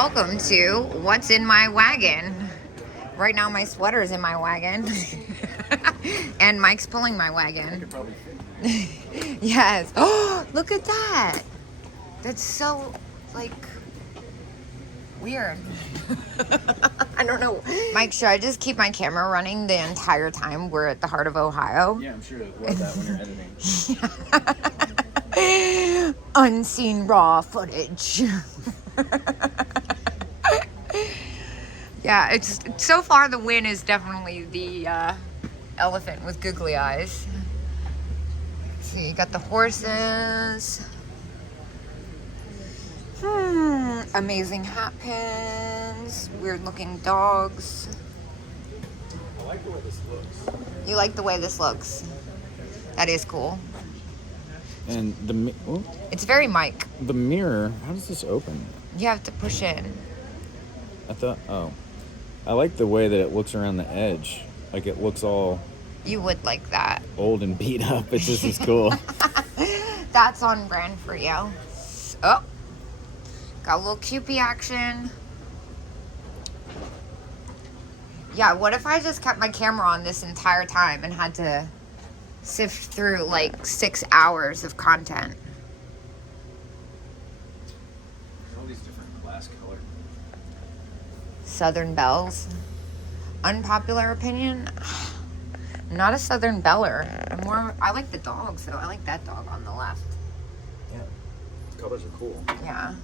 welcome to What's in My Wagon. Right now my sweater's in my wagon. And Mike's pulling my wagon. Yes. Oh, look at that. That's so, like, weird. I don't know. Mike, should I just keep my camera running the entire time we're at the heart of Ohio? Yeah, I'm sure you'll love that when you're editing. Unseen raw footage. Yeah, it's so far the win is definitely the elephant with googly eyes. So you got the horses. Amazing hat pins. Weird looking dogs. I like the way this looks. You like the way this looks? That is cool. And It's very Mike. the mirror, how does this open? You have to push in. I like the way that it looks around the edge. Like it looks all You would like that. old and beat up. It's just as cool. That's on brand for you. Oh, got a little Cupid action. Yeah, what if I just kept my camera on this entire time and had to sift through like 6 hours of content? All these different glass colors. Southern Bells. Unpopular opinion? I'm not a Southern Beller. I like the dogs though. I like that dog on the left. Yeah. The colors are cool. Yeah.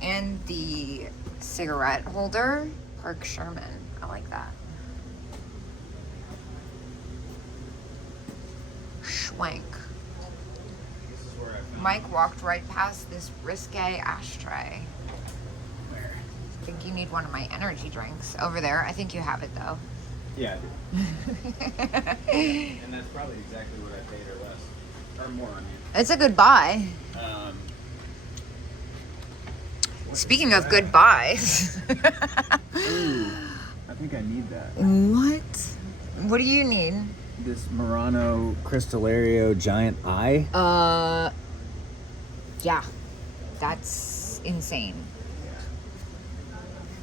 And the cigarette holder, Park Sherman. I like that. Schwank. Mike walked right past this risque ashtray. Where? I think you need one of my energy drinks over there. I think you have it though. Yeah, I do. And that's probably exactly what I paid or less. Or more on you. It's a good buy. Speaking of good buys. Ooh, I think I need that. What? What do you need? This Murano Cristalario giant eye. Yeah. That's insane.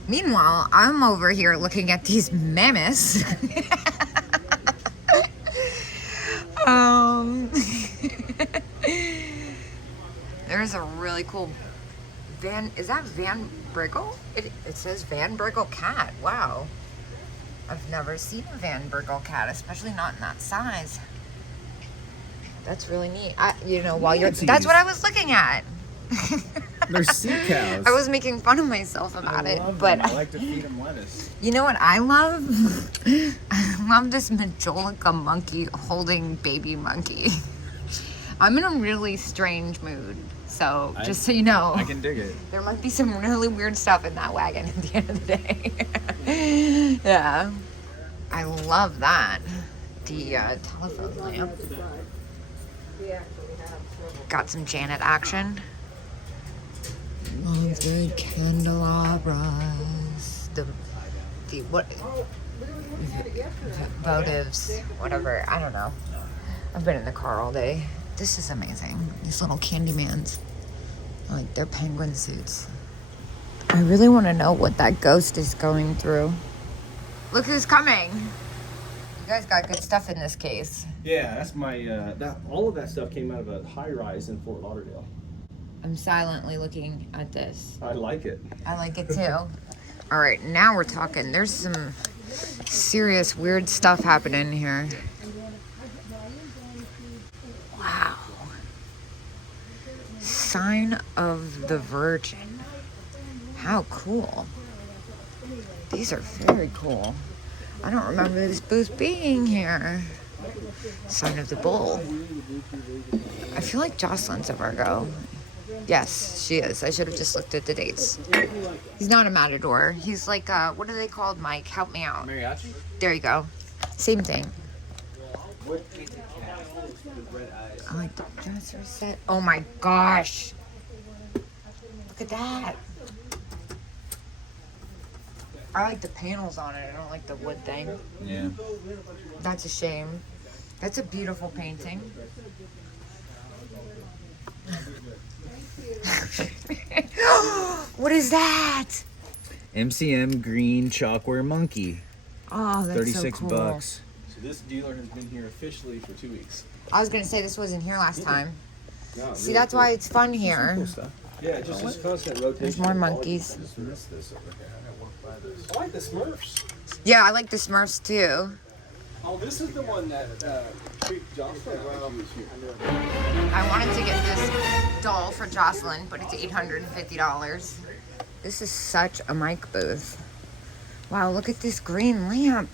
Meanwhile, I'm over here looking at these mammoths. There's a really cool is that Van Briggle? It says Van Briggle cat. Wow. I've never seen a Van Briggle cat, especially not in that size. That's really neat. That's what I was looking at. They're sea cows. I was making fun of myself about it, but I like to feed them lettuce. You know what I love? I love this Majolica monkey holding baby monkey. I'm in a really strange mood, so just so you know. I can dig it. There might be some really weird stuff in that wagon at the end of the day. Yeah. I love that. The telephone lamp. Got some Janet action. Love the candelabras. The what? Votives. Whatever. I don't know. I've been in the car all day. This is amazing. These little Candymans. Like, they're penguin suits. I really want to know what that ghost is going through. Look who's coming. You guys got good stuff in this case. Yeah, that's my, all of that stuff came out of a high rise in Fort Lauderdale. I'm silently looking at this. I like it. I like it too. All right, now we're talking. There's some serious weird stuff happening here. Wow. Sign of the Virgin. How cool. These are very cool. I don't remember this booth being here. Sign of the Bull. I feel like Jocelyn's a Virgo. Yes, she is. I should have just looked at the dates. He's not a matador. He's like, what are they called, Mike? Help me out. Mariachi? There you go. Same thing. I like the dresser set. Oh my gosh. Look at that. I like the panels on it. I don't like the wood thing. Yeah. That's a shame. That's a beautiful painting. What is that? MCM green chalkware monkey. Oh, that's 36 so cool. bucks. So this dealer has been here officially for 2 weeks. I was gonna say this wasn't here last time. No, See, really that's cool. why it's fun Some here. cool stuff. Yeah, just this constant rotation. There's more of monkeys. volume. I just missed this over here. I gotta walk by this. I like the Smurfs. Yeah, I like the Smurfs too. Oh, this is the one that freaked Jocelyn out when she was here. I wanted to get this doll for Jocelyn, but it's $850. This is such a mic booth. Wow, look at this green lamp.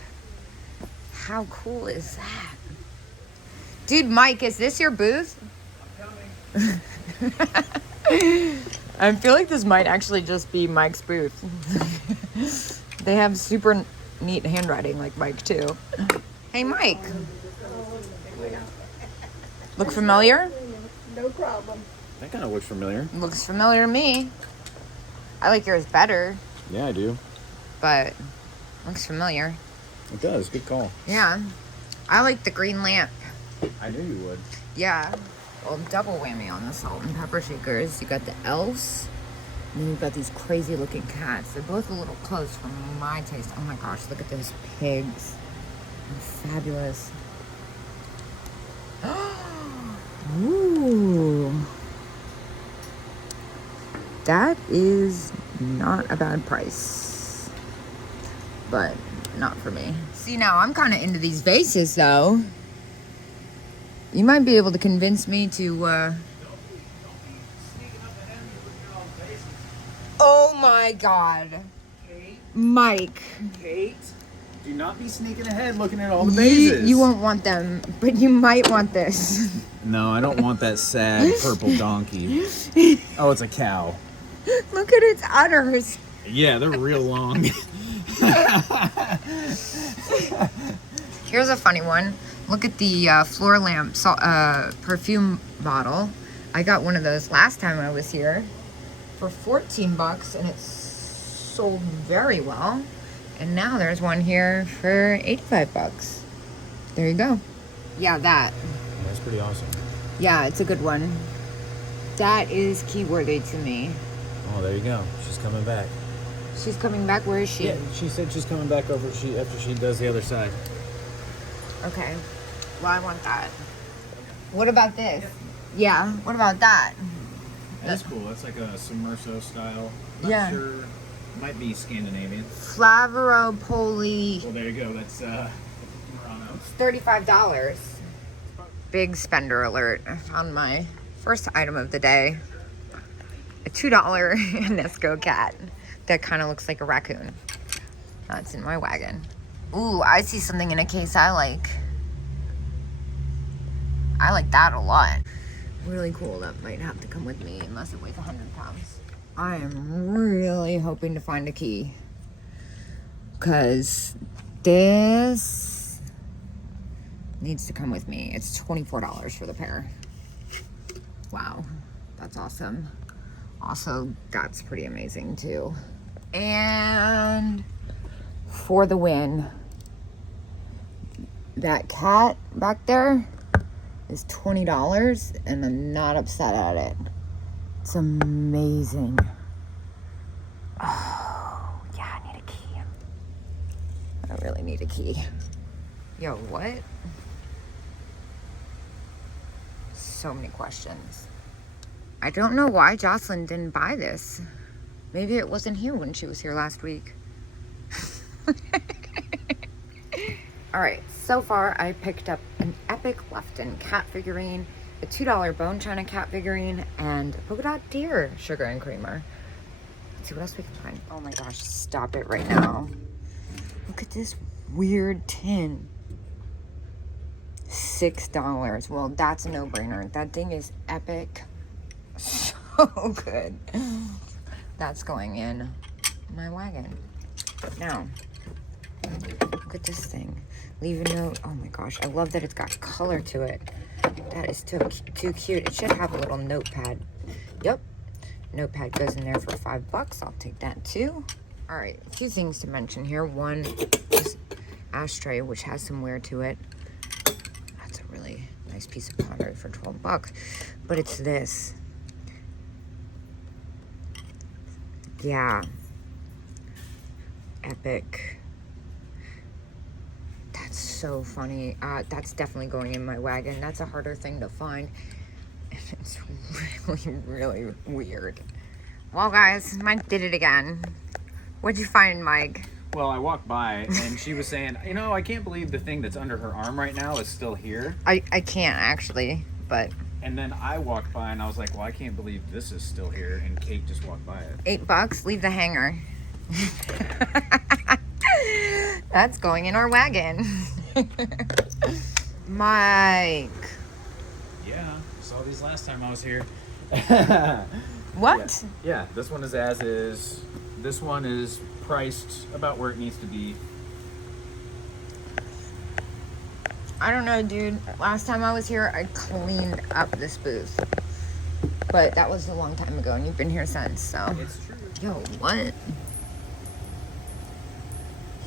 How cool is that? Dude, Mike, is this your booth? I feel like this might actually just be Mike's booth. They have super neat handwriting like Mike too. Hey, Mike. Look familiar? No problem. That kind of looks familiar. Looks familiar to me. I like yours better, Yeah, I do. but looks familiar. It does. Good call. Yeah. I like the green lamp. I knew you would. Yeah. Well, double whammy on the salt and pepper shakers. You got the elves, and then you've got these crazy looking cats. They're both a little close for my taste. Oh my gosh, look at those pigs. They're fabulous. Ooh. That is not a bad price, but not for me. See, now I'm kind of into these vases though. You might be able to convince me to, Oh my God. Mike. Kate, do not be sneaking ahead looking at all the vases. You won't want them, but you might want this. No, I don't want that sad purple donkey. Oh, it's a cow. Look at its udders. Yeah, they're real long. Here's a funny one. Look at the floor lamp perfume bottle. I got one of those last time I was here for 14 bucks and it sold very well. And now there's one here for 85 bucks. There you go. Yeah, that. That's pretty awesome. Yeah, it's a good one. That is key-worthy to me. Oh, there you go. She's coming back. She's coming back. Where is she? Yeah, she said she's coming back over after she does the other side. Okay. Well, I want that. What about this? Yeah. What about that? That's cool. That's like a Submerso style. Not Yeah. sure. Might be Scandinavian. Flavoropoli. Well, there you go. That's Murano. $35. Big spender alert. I found my first item of the day. A $2 Nesco cat that kind of looks like a raccoon. That's in my wagon. Ooh, I see something in a case I like. I like that a lot. Really cool. That might have to come with me unless it weighs 100 pounds. I am really hoping to find a key. Because this needs to come with me. It's $24 for the pair. Wow. That's awesome. Also, that's pretty amazing too. And for the win. That cat back there is $20 and I'm not upset at it. It's amazing. Oh, yeah, I need a key. I really need a key. Yo, what? So many questions. I don't know why Jocelyn didn't buy this. Maybe it wasn't here when she was here last week. All right, so far I picked up an epic Lefton cat figurine, a $2 bone china cat figurine, and a polka dot deer sugar and creamer. Let's see what else we can find. Oh my gosh, stop it right now. Look at this weird tin. $6. Well, that's a no-brainer. That thing is epic. So good. That's going in my wagon. Now, look at this thing. Leave a note. Oh my gosh, I love that it's got color to it. That is too cute. It should have a little notepad. Yep. Notepad goes in there for $5. I'll take that too. All right, a few things to mention here. One, this ashtray, which has some wear to it. That's a really nice piece of pottery for $12. But it's this. Yeah. epic. That's so funny. That's definitely going in my wagon. That's a harder thing to find. And it's really, really weird. Well, guys, Mike did it again. What'd you find, Mike? Well, I walked by and she was saying, you know, I can't believe the thing that's under her arm right now is still here. I can't actually, but... And then I walked by and I was like, well, I can't believe this is still here. And Kate just walked by it. $8, leave the hanger. That's going in our wagon. Mike. Yeah, saw these last time I was here. What? Yeah, this one is as is. This one is priced about where it needs to be. I don't know, dude. Last time I was here, I cleaned up this booth. But that was a long time ago, and you've been here since, so. It's true. Yo, what?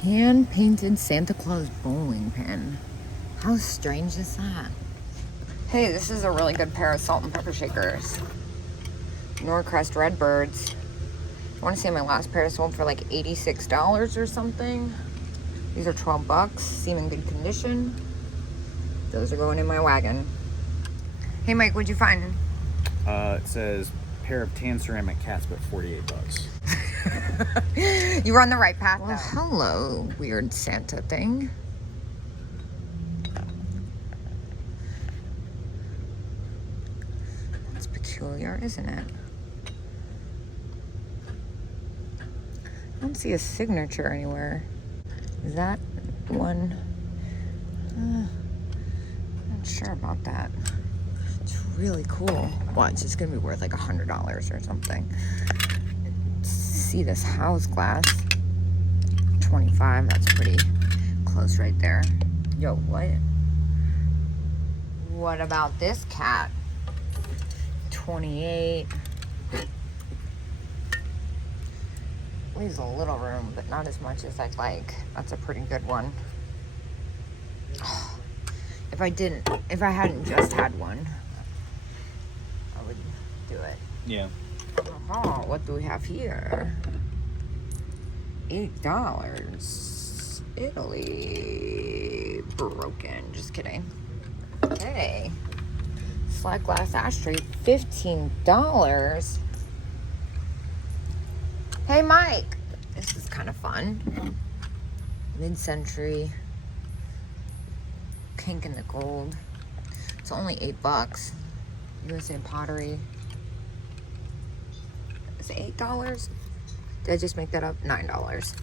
Hand-painted Santa Claus bowling pin. How strange is that? Hey, this is a really good pair of salt and pepper shakers. Norcrest Redbirds. I want to say my last pair sold for like $86 or something. These are $12. Seem in good condition. Those are going in my wagon. Hey, Mike, what'd you find? It says pair of tan ceramic cats, but $48. You were on the right path. Well, hello, weird Santa thing. That's peculiar, isn't it? I don't see a signature anywhere. Is that one? Not sure about that. It's really cool. Watch, it's gonna be worth like $100 or something. See this house glass. 25, that's pretty close right there. Yo, what? What about this cat? 28. Leaves a little room, but not as much as I'd like. That's a pretty good one. If I hadn't just had one, I would do it. Yeah. Oh, what do we have here? $8. Italy. Broken. Just kidding. Okay. Flat glass ashtray. $15. Hey, Mike. This is kind of fun. Mid-century. Pink and the gold. It's only $8. USA Pottery. Is it $8? Did I just make that up? $9.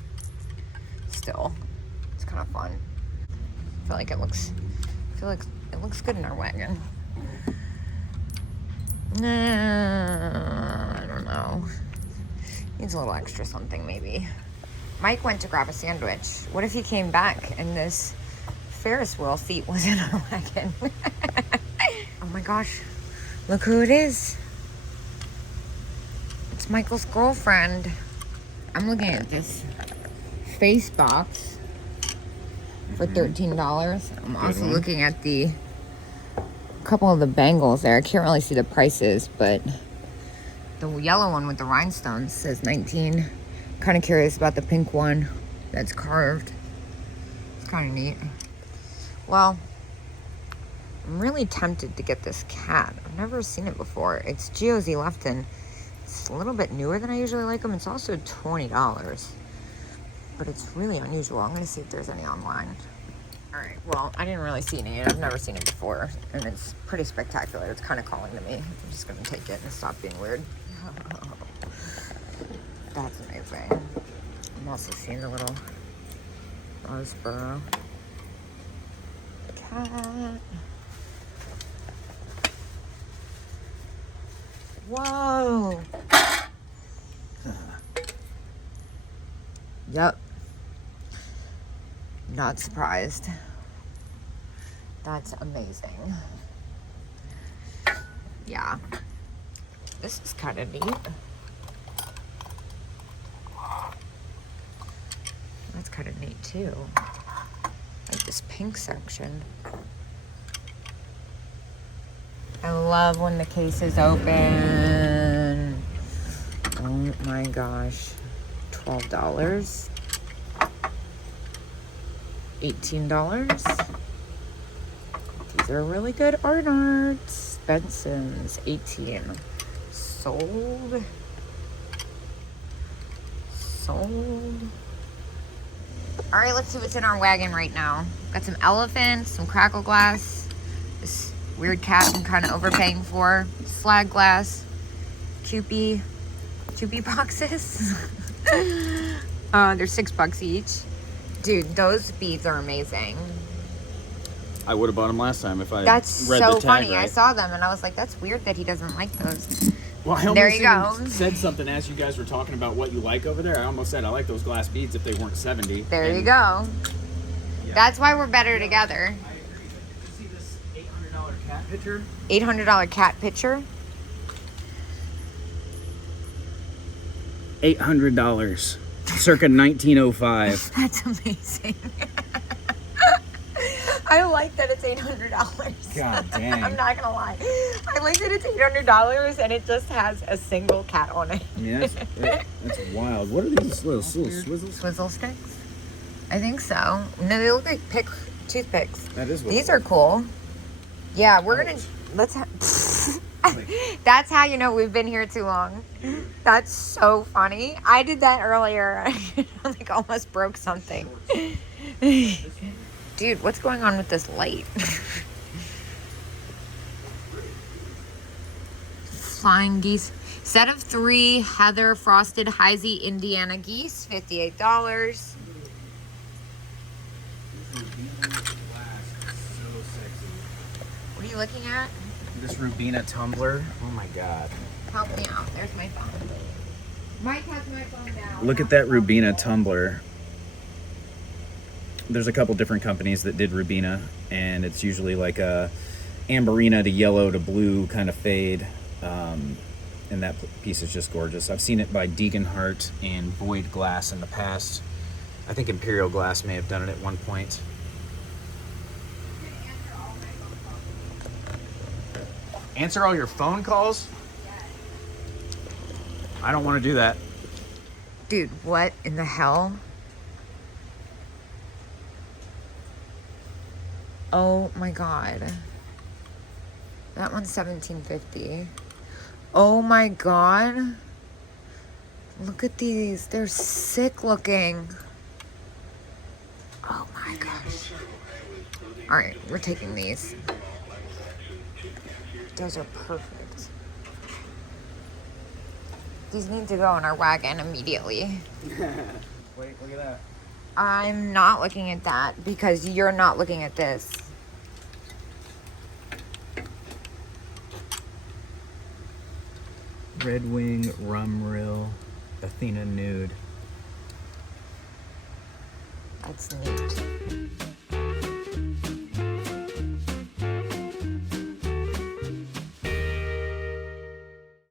Still, it's kind of fun. I feel like it looks good in our wagon. Nah, I don't know. Needs a little extra something maybe. Mike went to grab a sandwich. What if he came back and this Ferris wheel seat was in our wagon? Oh my gosh, look who it is. It's Michael's girlfriend. I'm looking at this face box for $13. I'm also looking at the couple of the bangles there. I can't really see the prices, but the yellow one with the rhinestones says $19. Kind of curious about the pink one that's carved. It's kind of neat. Well, I'm really tempted to get this cat. I've never seen it before. It's GOZ Lefton. It's a little bit newer than I usually like them. It's also $20, but it's really unusual. I'm gonna see if there's any online. All right, well, I didn't really see any. I've never seen it before, and it's pretty spectacular. It's kind of calling to me. I'm just gonna take it and stop being weird. That's amazing. I'm also seeing the little Roseboro cat. Whoa. Yep. Not surprised. That's amazing. Yeah. This is kind of neat. That's kind of neat too. Like this pink section. I love when the case is open. Oh my gosh. $12. $18. These are really good arts. Benson's, 18. Sold. All right, let's see what's in our wagon right now. Got some elephants, some crackle glass, this weird cat I'm kind of overpaying for, slag glass, Kewpie boxes. They're $6 each. Dude, those beads are amazing. I would have bought them last time if I That's read so the tag funny. right. I saw them and I was like, that's weird that he doesn't like those. Well, I There almost you go. even said something as you guys were talking about what you like over there. I almost said I like those glass beads if they weren't 70. There you And- go. Yeah. That's why we're better together. I agree. Did you see this $800 cat picture? $800 cat picture. $800. Circa 1905. That's amazing. I like that it's $800. God dang. I'm not gonna lie. I like that it's $800 and it just has a single cat on it. I mean, that's wild. What are these little swizzles? Swizzle sticks? I think so. No, they look like toothpicks. That is what These are cool. Yeah, we're gonna That's how you know we've been here too long. That's so funny. I did that earlier. I like almost broke something. Dude, what's going on with this light? Flying geese. Set of 3 Heather Frosted Heisey Indiana geese, $58. What are you looking at? This Rubina tumbler. Oh my god. Help me out. There's my phone. Mike has my phone now. Look at that Rubina tumbler. There's a couple different companies that did Rubina, and it's usually like a amberina to yellow to blue kind of fade. And that piece is just gorgeous. I've seen it by Deeganhart and Void Glass in the past. I think Imperial Glass may have done it at one point. Answer all your phone calls? I don't want to do that. Dude, what in the hell? Oh my god. That one's $17.50. Oh my god. Look at these. They're sick looking. Oh my gosh. Alright, we're taking these. Those are perfect. These need to go in our wagon immediately. Wait, look at that. I'm not looking at that because you're not looking at this. Red Wing, Rum Rill, Athena Nude. That's neat.